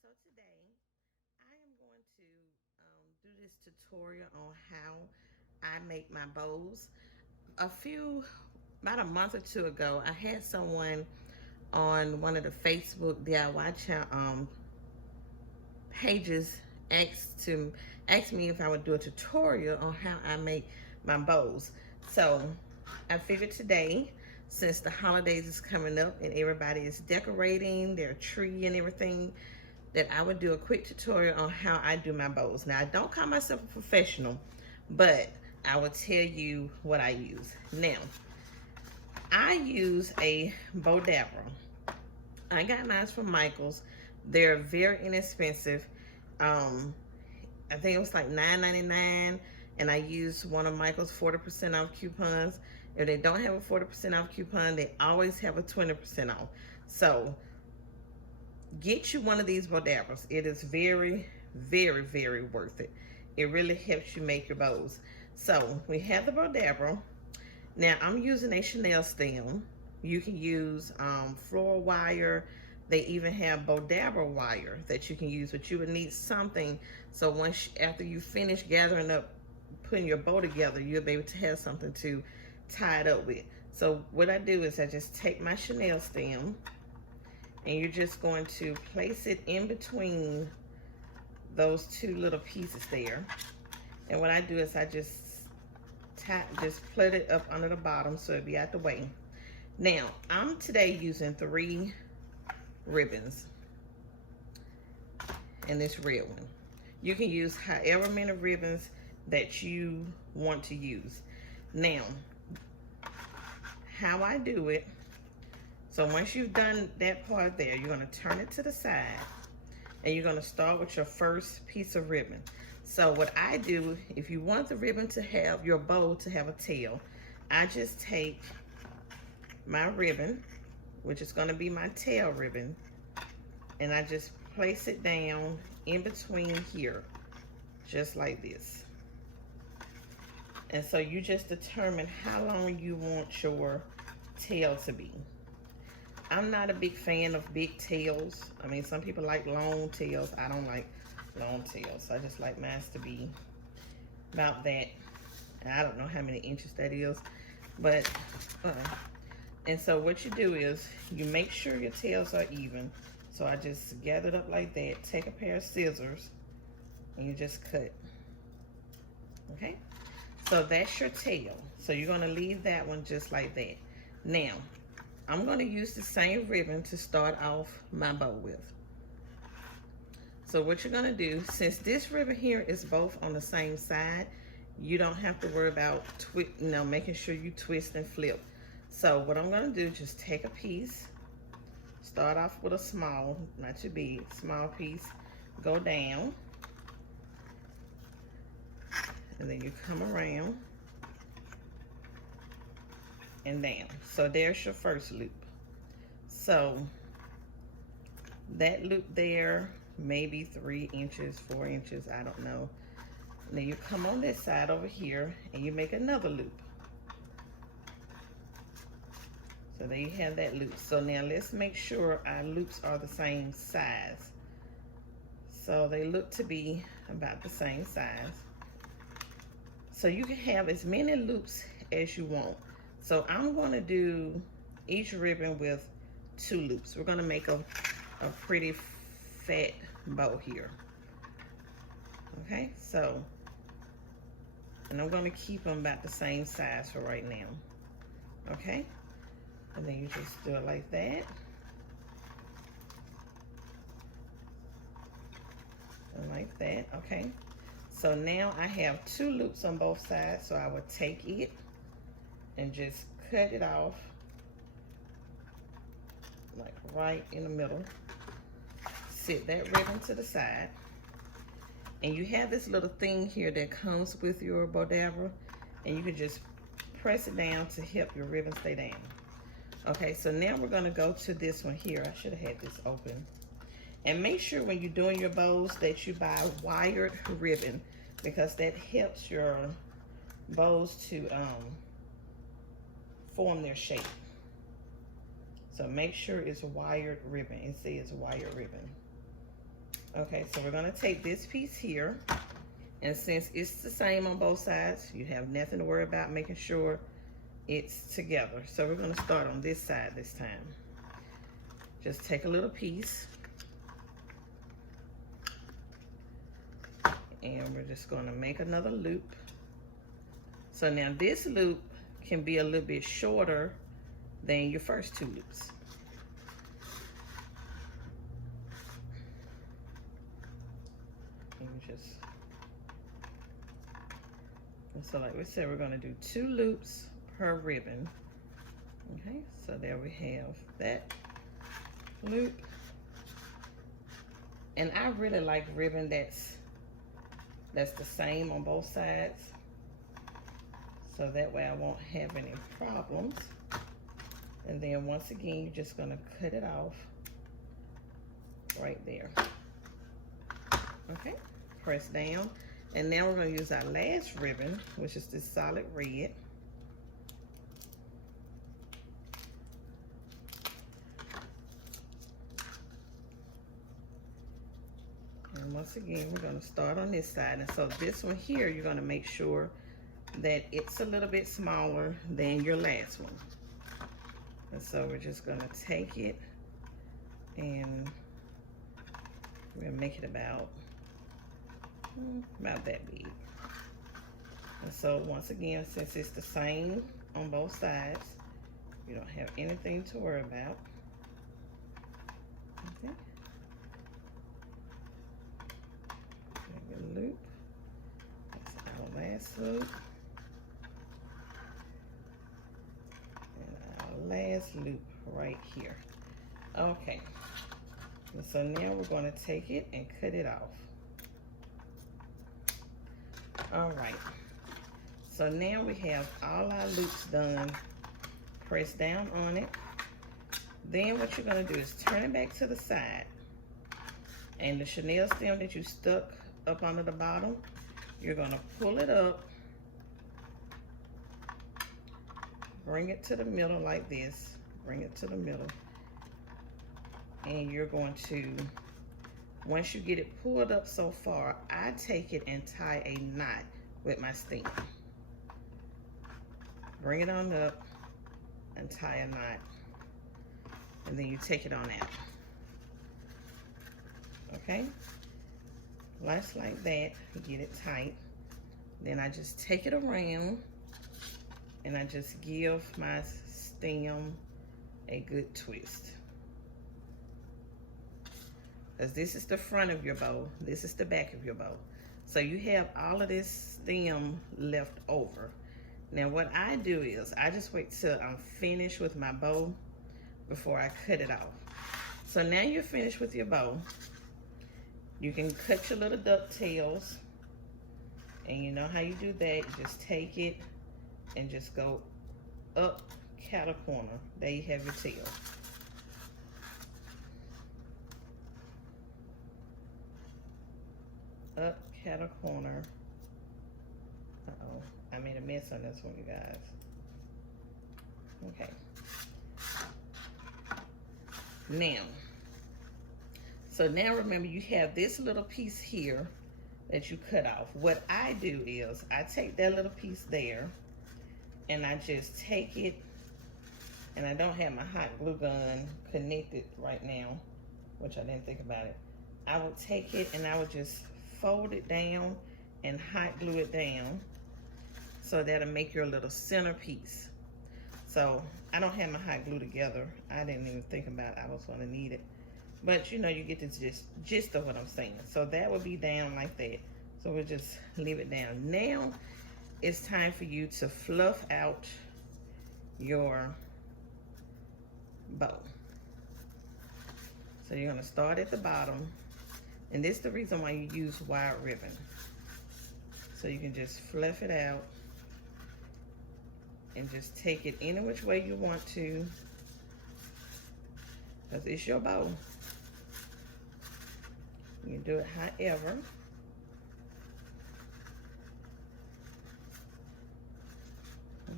So today I am going to do this tutorial on how I make my bows. About a month or two ago, I had someone on one of the Facebook DIY pages ask me if I would do a tutorial on how I make my bows. So I figured today, since the holidays is coming up and everybody is decorating their tree and everything, that I would do a quick tutorial on how I do my bows. Now, I don't call myself a professional, but I will tell you what I use. Now, I use a Bowdabra. I got mine from Michael's. They're very inexpensive. Um, I think it was like $9.99, and I used one of Michael's 40% off coupons. If they don't have a 40% off coupon, they always have a 20% off. So get you one of these Bowdabras. It is very, very, very worth it. It really helps you make your bows. So we have the Bowdabra. Now I'm using a Chanel stem. You can use floral wire. They even have Bowdabra wire that you can use, but you would need something. So after you finish gathering up, putting your bow together, you'll be able to have something to tie it up with. So what I do is I just take my Chanel stem, and you're just going to place it in between those two little pieces there. And what I do is I just put it up under the bottom so it'll be out the way. Now, I'm today using 3 ribbons in this red one. You can use however many ribbons that you want to use. Now, how I do it, so once you've done that part there, you're gonna turn it to the side and you're gonna start with your first piece of ribbon. So what I do, if you want the ribbon to have, your bow to have a tail, I just take my ribbon, which is gonna be my tail ribbon, and I just place it down in between here, just like this. And so you just determine how long you want your tail to be. I'm not a big fan of big tails. I mean, some people like long tails. I don't like long tails. I just like mine to be about that. And I don't know how many inches that is, but and so what you do is you make sure your tails are even. So I just gather it up like that. Take a pair of scissors and you just cut. Okay, so that's your tail. So you're gonna leave that one just like that. Now, I'm gonna use the same ribbon to start off my bow with. So what you're gonna do, since this ribbon here is both on the same side, you don't have to worry about making sure you twist and flip. So what I'm gonna do, just take a piece, start off with a small, not too big, small piece, go down, and then you come around and down. So there's your first loop. So that loop there, maybe 3 inches, 4 inches, I don't know. Then you come on this side over here and you make another loop. So there you have that loop. So now let's make sure our loops are the same size. So they look to be about the same size. So you can have as many loops as you want. So I'm gonna do each ribbon with 2 loops. We're gonna make a pretty fat bow here. Okay, so, and I'm gonna keep them about the same size for right now. Okay, and then you just do it like that. And like that, okay. So now I have 2 loops on both sides, so I would take it and just cut it off, like right in the middle. Sit that ribbon to the side. And you have this little thing here that comes with your Bowdabra, and you can just press it down to help your ribbon stay down. Okay, so now we're gonna go to this one here. I should have had this open. And make sure when you're doing your bows that you buy wired ribbon, because that helps your bows to form their shape. So make sure it's wired ribbon. It says wired ribbon. Okay, so we're gonna take this piece here, and since it's the same on both sides, you have nothing to worry about making sure it's together. So we're gonna start on this side this time. Just take a little piece, and we're just gonna make another loop. So now this loop can be a little bit shorter than your first two loops. And so like we said, we're gonna do 2 loops per ribbon. Okay, so there we have that loop. And I really like ribbon that's the same on both sides, so that way I won't have any problems. And then once again, you're just gonna cut it off right there. Okay, press down. And now we're gonna use our last ribbon, which is this solid red. And once again, we're gonna start on this side. And so this one here, you're gonna make sure that it's a little bit smaller than your last one. And so we're just gonna take it and we're gonna make it about that big. And so once again, since it's the same on both sides, you don't have anything to worry about. Okay. Make a loop. That's our last loop. And our last loop right here. Okay. And so now we're going to take it and cut it off. All right. So now we have all our loops done. Press down on it. Then what you're going to do is turn it back to the side. And the chenille stem that you stuck up under the bottom, you're going to pull it up. Bring it to the middle like this. Bring it to the middle. And you're going to, once you get it pulled up so far, I take it and tie a knot with my stem. Bring it on up and tie a knot. And then you take it on out. Okay? Just like that, get it tight. Then I just take it around and I just give my stem a good twist. Because this is the front of your bow, this is the back of your bow. So you have all of this stem left over. Now what I do is, I just wait till I'm finished with my bow before I cut it off. So now you're finished with your bow. You can cut your little ducktails. And you know how you do that, you just take it and just go up cat a corner. There you have your tail. Up cat a corner. Uh-oh, I made a mess on this one, you guys. Okay. Now, so now remember you have this little piece here that you cut off. What I do is I take that little piece there and I just take it, and I don't have my hot glue gun connected right now, which I didn't think about it. I would take it and I would just fold it down and hot glue it down, so that'll make your little centerpiece. So I don't have my hot glue together. I didn't even think about I was gonna need it. But you know, you get the gist of what I'm saying. So that will be down like that. So we'll just leave it down. Now it's time for you to fluff out your bow. So you're gonna start at the bottom. And this is the reason why you use wide ribbon. So you can just fluff it out and just take it any which way you want to, because it's your bow. You can do it however.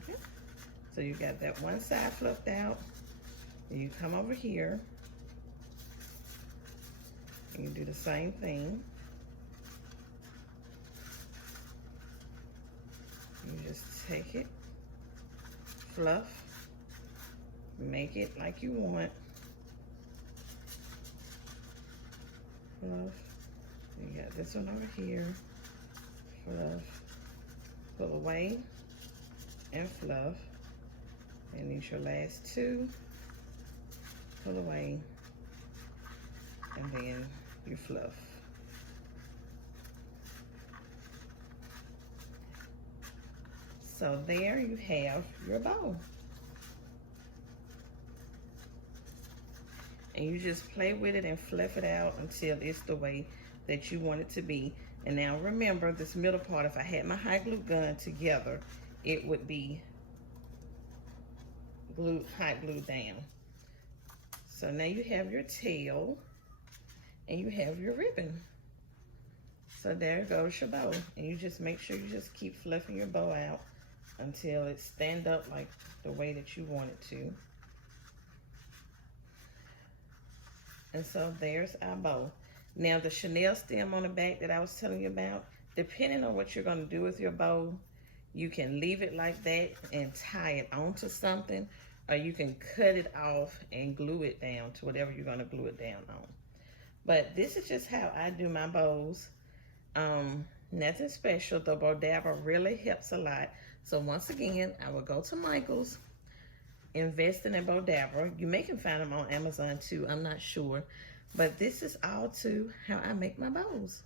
Okay, so you got that one side fluffed out. And you come over here And you do the same thing. You just take it, fluff, make it like you want. Fluff. You got this one over here. Fluff. Pull away and fluff. And these your last two. Pull away and then you fluff. So there you have your bow. And you just play with it and fluff it out until it's the way that you want it to be. And now remember, this middle part, if I had my hot glue gun together, it would be hot glued down. So now you have your tail and you have your ribbon. So there goes your bow. And you just make sure you just keep fluffing your bow out until it stand up like the way that you want it to. And so there's our bow. Now the chenille stem on the back that I was telling you about, depending on what you're gonna do with your bow, you can leave it like that and tie it onto something, or you can cut it off and glue it down to whatever you're gonna glue it down on. But this is just how I do my bows. Nothing special. The Bowdabra really helps a lot. So once again, I will go to Michael's, invest in a Bowdabra. You may can find them on Amazon too, I'm not sure. But this is all to how I make my bows.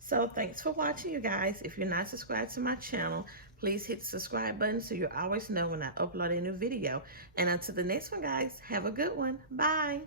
So thanks for watching, you guys. If you're not subscribed to my channel, please hit the subscribe button so you'll always know when I upload a new video. And until the next one, guys, have a good one. Bye.